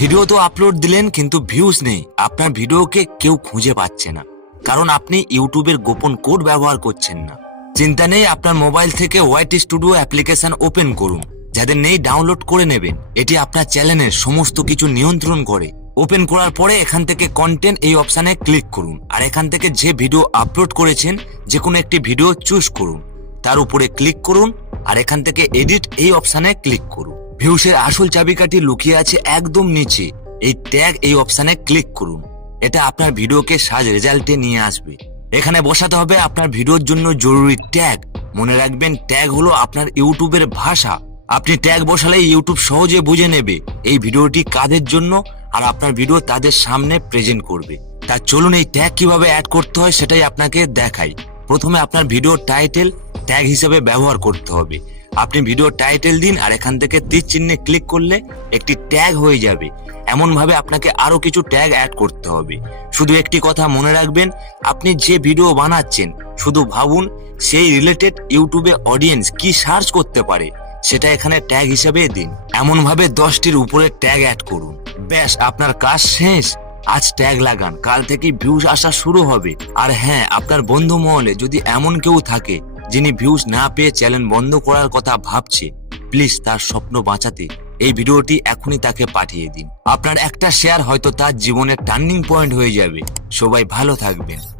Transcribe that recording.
Video তো upload দিলেন কিন্তু ভিউজ নেই, আপনার ভিডিওকে কেউ খুঁজে পাচ্ছে না, কারণ আপনি ইউটিউবের গোপন কোড ব্যবহার করছেন না। চিন্তা নেই, আপনার মোবাইল থেকে হোয়াইট স্টুডিও অ্যাপ্লিকেশন ওপেন করুন, যাদের নেই ডাউনলোড করে নেবেন। এটি আপনার চ্যানেলের সমস্ত কিছু নিয়ন্ত্রণ করে। ওপেন করার পরে এখান থেকে কন্টেন্ট এই অপশানে ক্লিক করুন, আর এখান থেকে যে ভিডিও আপলোড করেছেন যে কোনো একটি ভিডিও চুজ করুন, তার উপরে ক্লিক করুন, আর এখান থেকে এডিট এই অপশানে ক্লিক করুন। ভিউসের আসল চাবিকাঠি লুকিয়ে আছে একদম নিচে, এই ট্যাগ এই অপশানে ক্লিক করুন। এটা আপনার ভিডিওকে সার্চ রেজাল্টে নিয়ে আসবে। এখানে বসাতে হবে আপনার ভিডিওর জন্য জরুরি ট্যাগ। মনে রাখবেন, ট্যাগ হলো আপনার ইউটিউবের ভাষা। আপনি ট্যাগ বসালে ইউটিউব সহজে বুঝে নেবে এই ভিডিওটি কাদের জন্য, আর আপনার ভিডিও তাদের সামনে প্রেজেন্ট করবে। তা চলুন এই ট্যাগ কিভাবে অ্যাড করতে হয় সেটাই আপনাকে দেখাই। প্রথমে আপনার ভিডিওর টাইটেল ট্যাগ হিসেবে ব্যবহার করতে হবে। আপনি ভিডিও টাইটেল দিন, আর এখান থেকে তীর চিহ্নে ক্লিক করলে একটি ট্যাগ হয়ে যাবে। এমন ভাবে আপনাকে আরো কিছু ট্যাগ অ্যাড করতে হবে। শুধু একটি কথা মনে রাখবেন, আপনি যে ভিডিও বানাচ্ছেন শুধু ভাবুন সেই রিলেটেড ইউটিউবে অডিয়েন্স কি সার্চ করতে পারে, সেটা এখানে ট্যাগ হিসেবে দিন। এমন ভাবে 10টির উপরে ট্যাগ অ্যাড করুন। ব্যাস, আপনার কাজ শেষ। আজ ট্যাগ লাগান, কাল থেকে ভিউজ আসা শুরু হবে। আর হ্যাঁ, আপনার বন্ধু মহলে যদি এমন কেউ থাকে যিনি ভিউজ না পেয়ে চ্যানেল বন্ধ করার কথা ভাবছে, প্লিজ তার স্বপ্ন বাঁচাতে এই ভিডিওটি এখনই তাকে পাঠিয়ে দিন। আপনার একটা শেয়ার হয়তো তার জীবনের টার্নিং পয়েন্ট হয়ে যাবে। সবাই ভালো থাকবেন।